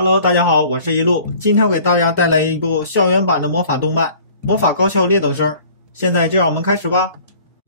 Hello， 大家好，我是一路。今天给大家带来一部校园版的魔法动漫《魔法高校劣等生》。现在就让我们开始吧。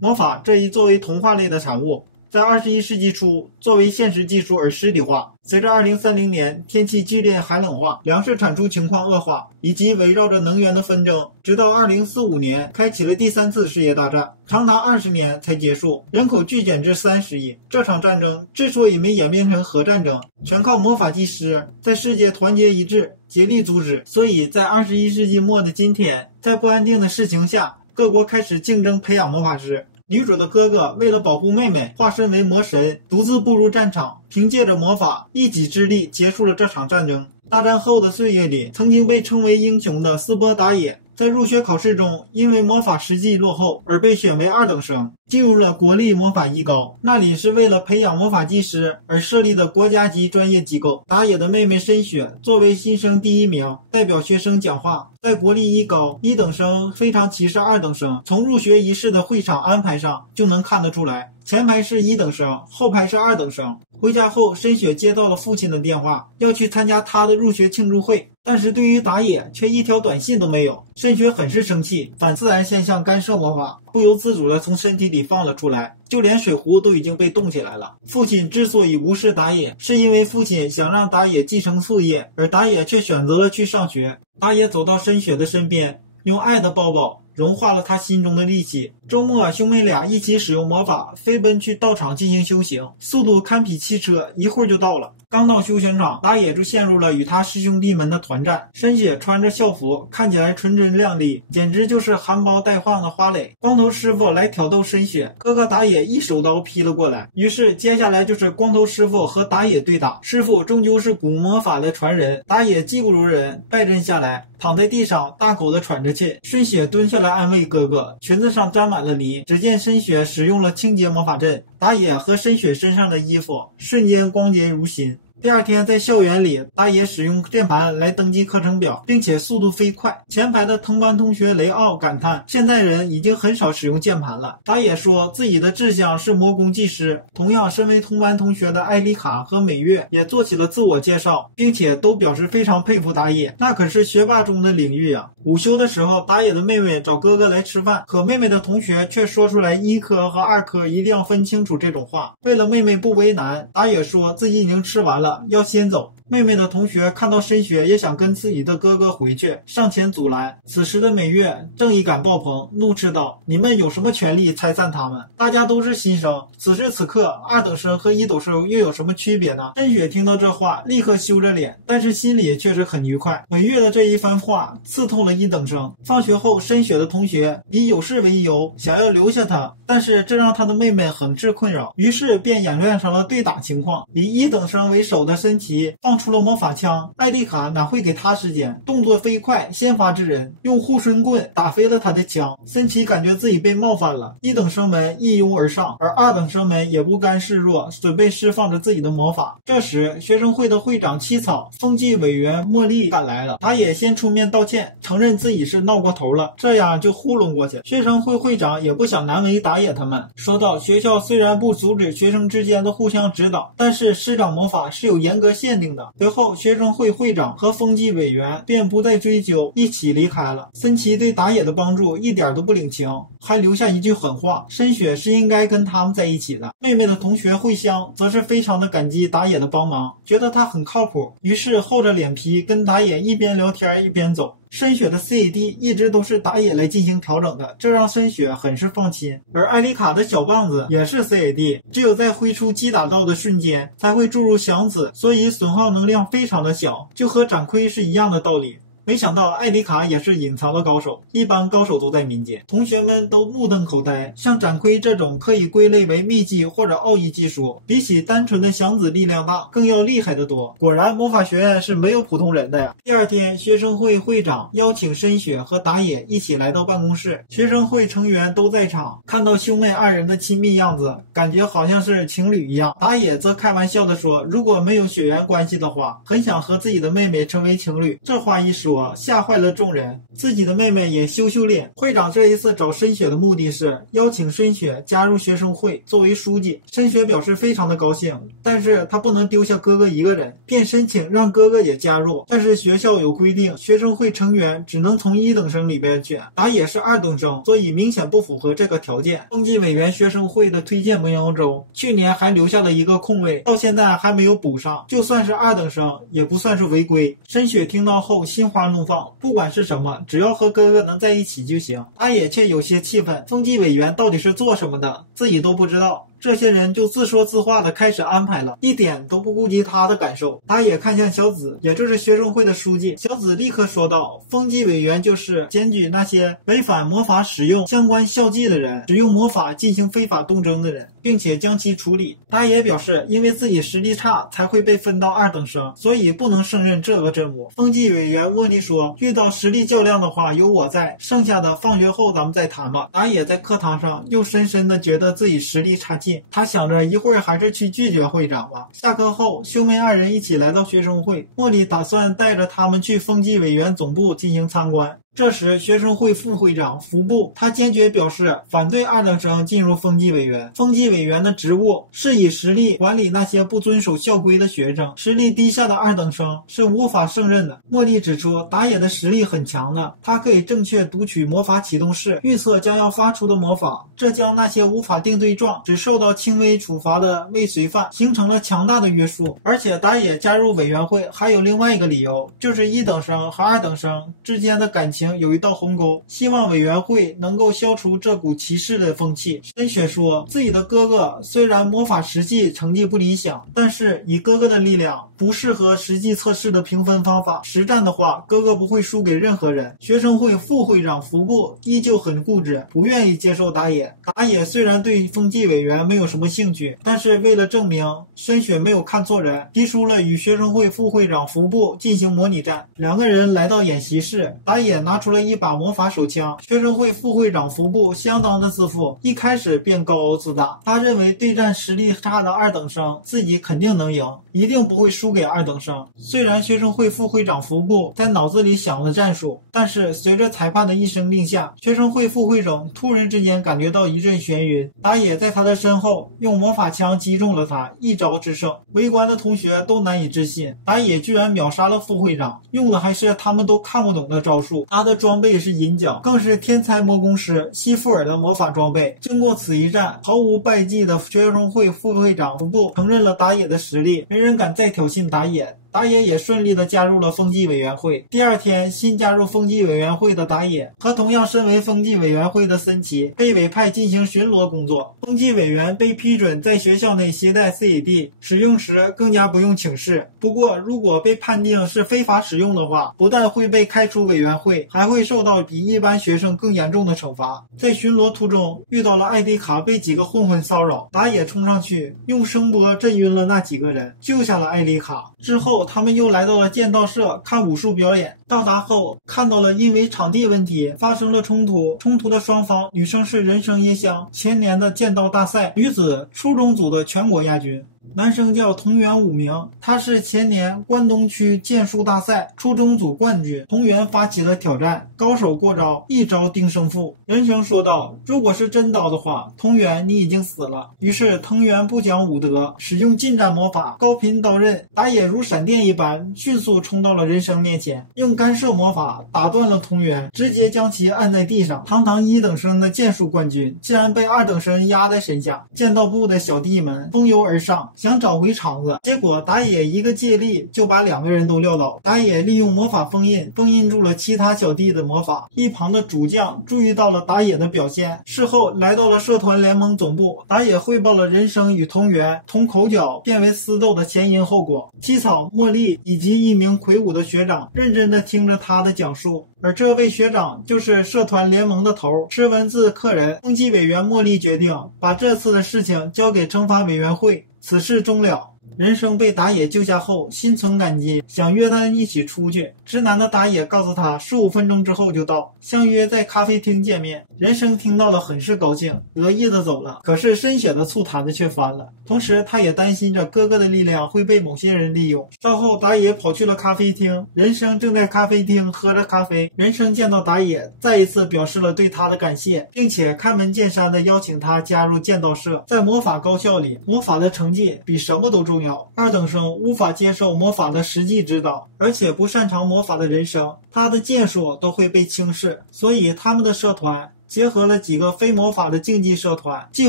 魔法这一作为童话类的产物，在21世纪初作为现实技术而实体化。随着2030年天气剧烈寒冷化、粮食产出情况恶化，以及围绕着能源的纷争，直到2045年开启了第3次世界大战，长达20年才结束，人口剧减至30亿。这场战争之所以没演变成核战争，全靠魔法技师在世界团结一致，竭力阻止。所以在21世纪末的今天，在不安定的事情下，各国开始竞争培养魔法师。女主的哥哥为了保护妹妹，化身为魔神，独自步入战场，凭借着魔法一己之力结束了这场战争。大战后的岁月里，曾经被称为英雄的斯波达也在入学考试中因为魔法实际落后而被选为2等生，进入了国立魔法一高。那里是为了培养魔法技师而设立的国家级专业机构。打野的妹妹深雪作为新生第1名，代表学生讲话。在国立一高，1等生非常歧视2等生，从入学仪式的会场安排上就能看得出来，前排是1等生，后排是2等生。回家后，深雪接到了父亲的电话，要去参加他的入学庆祝会，但是对于打野却一条短信都没有。深雪很是生气，反自然现象干涉魔法不由自主地从身体里放了出来，就连水壶都已经被冻起来了。父亲之所以无视打野，是因为父亲想让打野继承父业，而打野却选择了去上学。打野走到深雪的身边，用爱的抱抱融化了他心中的戾气。周末，兄妹俩一起使用魔法飞奔去道场进行修行，速度堪比汽车，一会儿就到了。刚到修行场，打野就陷入了与他师兄弟们的团战。深雪穿着校服，看起来纯真靓丽，简直就是含苞待放的花蕾。光头师傅来挑逗深雪，哥哥打野一手刀劈了过来，于是接下来就是光头师傅和打野对打。师傅终究是古魔法的传人，打野技不如人，败阵下来，躺在地上大口的喘着气。深雪蹲下来安慰哥哥，裙子上沾满了泥。只见深雪使用了清洁魔法阵，打野和深雪身上的衣服瞬间光洁如新。第2天在校园里，打野使用键盘来登记课程表，并且速度飞快。前排的同班同学雷奥感叹，现代人已经很少使用键盘了。打野说自己的志向是魔工技师。同样身为同班同学的艾丽卡和美月也做起了自我介绍，并且都表示非常佩服打野，那可是学霸中的领域啊。午休的时候，打野的妹妹找哥哥来吃饭，可妹妹的同学却说出来1科和2科一定要分清楚这种话。为了妹妹不为难，打野说自己已经吃完了，要先走。妹妹的同学看到深雪也想跟自己的哥哥回去，上前阻拦。此时的美月正义感爆棚，怒斥道：你们有什么权利拆散他们？大家都是新生，此时此刻2等生和1等生又有什么区别呢？深雪听到这话立刻羞着脸，但是心里却是很愉快。美月的这一番话刺痛了1等生。放学后，深雪的同学以有事为由想要留下他，但是这让他的妹妹很是困扰，于是便演变成了对打情况。以1等生为首的森崎放出了魔法枪，艾丽卡哪会给他时间，动作飞快，先发制人，用护身棍打飞了他的枪。森崎感觉自己被冒犯了，1等生们一拥而上，而2等生们也不甘示弱，准备释放着自己的魔法。这时学生会的会长七草、风纪委员茉莉赶来了，他也先出面道歉，承认自己是闹过头了，这样就糊弄过去。学生会会长也不想难为打野他们，说道学校虽然不阻止学生之间的互相指导，但是施展魔法是有严格限定的。随后学生会会长和风纪委员便不再追究，一起离开了。森崎对打野的帮助一点都不领情，还留下一句狠话：深雪是应该跟他们在一起的。妹妹的同学惠香则是非常的感激打野的帮忙，觉得他很靠谱，于是厚着脸皮跟打野一边聊天一边走。深雪的 CAD 一直都是打野来进行调整的，这让深雪很是放心。而艾丽卡的小棒子也是 CAD， 只有在挥出击打道的瞬间才会注入响子，所以损耗能量非常的小，就和斩盔是一样的道理。没想到艾丽卡也是隐藏的高手，一般高手都在民间。同学们都目瞪口呆，像斩盔这种可以归类为秘技或者奥义技术，比起单纯的响子力量大，更要厉害得多。果然魔法学院是没有普通人的呀。第2天，学生会会长邀请深雪和打野一起来到办公室，学生会成员都在场，看到兄妹2人的亲密样子，感觉好像是情侣一样。打野则开玩笑地说，如果没有血缘关系的话，很想和自己的妹妹成为情侣。这话一说，说，吓坏了众人，自己的妹妹也羞羞脸。会长这一次找申雪的目的是邀请申雪加入学生会作为书记。申雪表示非常的高兴，但是她不能丢下哥哥一个人，便申请让哥哥也加入。但是学校有规定，学生会成员只能从1等生里边选，打野是2等生，所以明显不符合这个条件。风纪委员学生会的推荐名额中，去年还留下了一个空位，到现在还没有补上，就算是2等生也不算是违规。申雪听到后心花怒放，不管是什么，只要和哥哥能在一起就行。打野却有些气愤，风纪委员到底是做什么的，自己都不知道。这些人就自说自话的开始安排了，一点都不顾及他的感受。打野看向小紫，也就是学生会的书记。小紫立刻说道，风纪委员就是检举那些违反魔法使用相关校纪的人，使用魔法进行非法动征的人，并且将其处理。打野表示，因为自己实力差才会被分到2等生，所以不能胜任这个任务。风纪委员沃利说，遇到实力较量的话有我在，剩下的放学后咱们再谈吧。打野在课堂上又深深的觉得自己实力差劲，他想着一会儿还是去拒绝会长吧。下课后，兄妹2人一起来到学生会，茉莉打算带着他们去风纪委员总部进行参观。这时，学生会副会长服部他坚决表示反对2等生进入风纪委员。风纪委员的职务是以实力管理那些不遵守校规的学生，实力低下的2等生是无法胜任的。茉莉指出，打野的实力很强的，他可以正确读取魔法启动式，预测将要发出的魔法，这将那些无法定对撞、只受到轻微处罚的未遂犯形成了强大的约束。而且打野加入委员会还有另外一个理由，就是1等生和2等生之间的感情有一道鸿沟，希望委员会能够消除这股歧视的风气。申雪说，自己的哥哥虽然魔法实际成绩不理想，但是以哥哥的力量不适合实际测试的评分方法，实战的话哥哥不会输给任何人。学生会副会长服部依旧很固执，不愿意接受打野。打野虽然对风纪委员没有什么兴趣，但是为了证明申雪没有看错人，提出了与学生会副会长服部进行模拟战。2个人来到演习室，打野拿出了一把魔法手枪。学生会副会长服部相当的自负，一开始便高傲自大，他认为对战实力差的2等生自己肯定能赢，一定不会输给2等生。虽然学生会副会长服部在脑子里想了战术，但是随着裁判的一声令下，学生会副会长突然之间感觉到一阵眩晕，打野在他的身后用魔法枪击中了他，一招制胜。围观的同学都难以置信，打野居然秒杀了副会长，用的还是他们都看不懂的招数。他的装备是银角，更是天才魔攻师西富尔的魔法装备。经过此一战，毫无败绩的学生会副会长服部承认了打野的实力，没人敢再挑衅打野。打野也顺利的加入了风纪委员会。第2天，新加入风纪委员会的打野和同样身为风纪委员会的森崎被委派进行巡逻工作。风纪委员被批准在学校内携带 CAD， 使用时更加不用请示。不过，如果被判定是非法使用的话，不但会被开除委员会，还会受到比一般学生更严重的惩罚。在巡逻途中，遇到了艾迪卡被几个混混骚扰，打野冲上去用声波震晕了那几个人，救下了艾迪卡。之后他们又来到了剑道社看武术表演，到达后看到了因为场地问题发生了冲突的双方，女生是人生椰香前年的剑道大赛女子初中组的全国亚军，男生叫藤原武明，他是前年关东区剑术大赛初中组冠军。藤原发起了挑战，高手过招，一招定胜负。人生说道，如果是真刀的话，藤原你已经死了。于是藤原不讲武德，使用近战魔法高频刀刃，打野如闪电一般迅速冲到了人生面前，用干涉魔法打断了藤原，直接将其按在地上。堂堂1等生的剑术冠军竟然被2等生压在身下，剑道部的小弟们蜂拥而上，想找回场子，结果打野一个借力就把2个人都撂倒。打野利用魔法封印住了其他小弟的魔法。一旁的主将注意到了打野的表现，事后来到了社团联盟总部，打野汇报了人生与藤原从口角变为私斗的前因后果。七草、茉莉以及一名魁梧的学长认真地听着他的讲述，而这位学长就是社团联盟的头吃文字客人。风纪委员茉莉决定把这次的事情交给惩罚委员会，此事终了。人生被打野救下后，心存感激，想约他一起出去。直男的打野告诉他15分钟之后就到，相约在咖啡厅见面。人生听到了很是高兴，得意的走了。可是深雪的醋坛子却翻了，同时他也担心着哥哥的力量会被某些人利用。稍后打野跑去了咖啡厅，人生正在咖啡厅喝着咖啡。人生见到打野，再一次表示了对他的感谢，并且开门见山的邀请他加入剑道社。在魔法高校里，魔法的成绩比什么都重要。二等生无法接受魔法的实际指导，而且不擅长魔法的人生，他的剑术都会被轻视，所以他们的社团结合了几个非魔法的竞技社团，计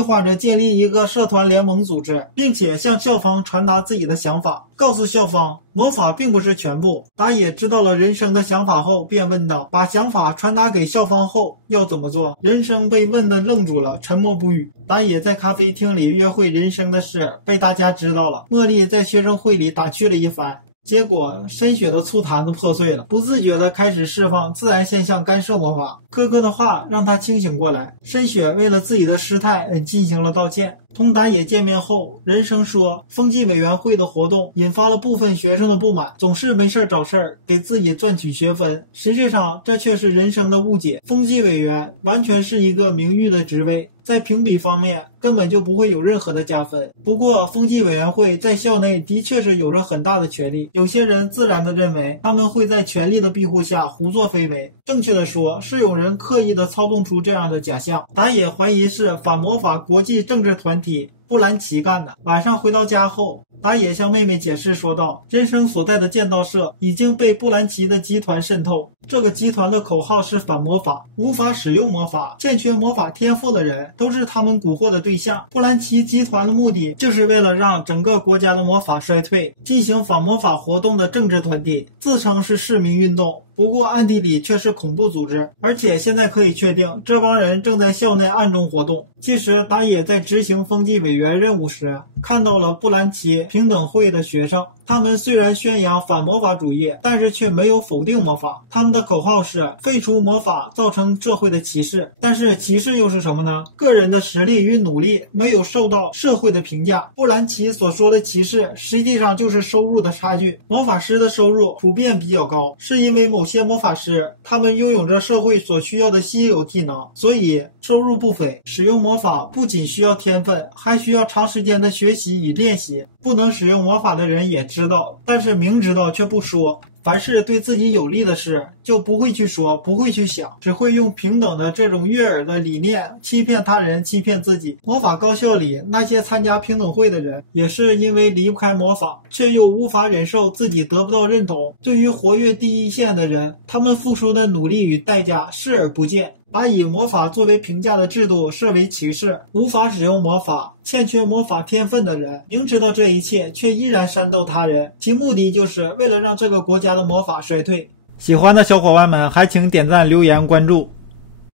划着建立一个社团联盟组织，并且向校方传达自己的想法，告诉校方魔法并不是全部。打野知道了人生的想法后，便问道：把想法传达给校方后要怎么做？人生被问得愣住了，沉默不语。打野在咖啡厅里约会人生的事被大家知道了，茉莉在学生会里打趣了一番，结果深雪的醋坛子破碎了，不自觉地开始释放自然现象干涉魔法。哥哥的话让他清醒过来，深雪为了自己的失态进行了道歉。同打野见面后，人生说风纪委员会的活动引发了部分学生的不满，总是没事找事儿给自己赚取学分。实际上这却是人生的误解，风纪委员完全是一个名誉的职位，在评比方面根本就不会有任何的加分。不过风纪委员会在校内的确是有着很大的权力，有些人自然地认为他们会在权力的庇护下胡作非为，正确的说是有人刻意的操纵出这样的假象。打野怀疑是反魔法国际政治团体布兰奇干的。晚上回到家后，打野向妹妹解释说道，人生所在的剑道社已经被布兰奇的集团渗透，这个集团的口号是反魔法，无法使用魔法，欠缺魔法天赋的人都是他们蛊惑的对象。布兰奇集团的目的就是为了让整个国家的魔法衰退，进行反魔法活动的政治团体，自称是市民运动，不过暗地里却是恐怖组织，而且现在可以确定这帮人正在校内暗中活动。其实打野在执行风纪委员任务时，看到了布兰奇平等会的学生，他们虽然宣扬反魔法主义，但是却没有否定魔法。他们的口号是废除魔法造成社会的歧视，但是歧视又是什么呢？个人的实力与努力没有受到社会的评价。布兰奇所说的歧视实际上就是收入的差距。魔法师的收入普遍比较高，是因为某些魔法师他们拥有着社会所需要的稀有技能，所以收入不菲。使用魔法不仅需要天分，还需要长时间的学习与练习。不能使用魔法的人也知道，但是明知道却不说。凡是对自己有利的事就不会去说，不会去想，只会用平等的这种悦耳的理念欺骗他人，欺骗自己。魔法高校里那些参加平等会的人也是因为离不开魔法，却又无法忍受自己得不到认同。对于活跃第一线的人，他们付出的努力与代价视而不见，把以魔法作为评价的制度设为歧视。无法使用魔法，欠缺魔法天分的人，明知道这一切却依然煽动他人，其目的就是为了让这个国家的魔法衰退。喜欢的小伙伴们还请点赞、留言、关注。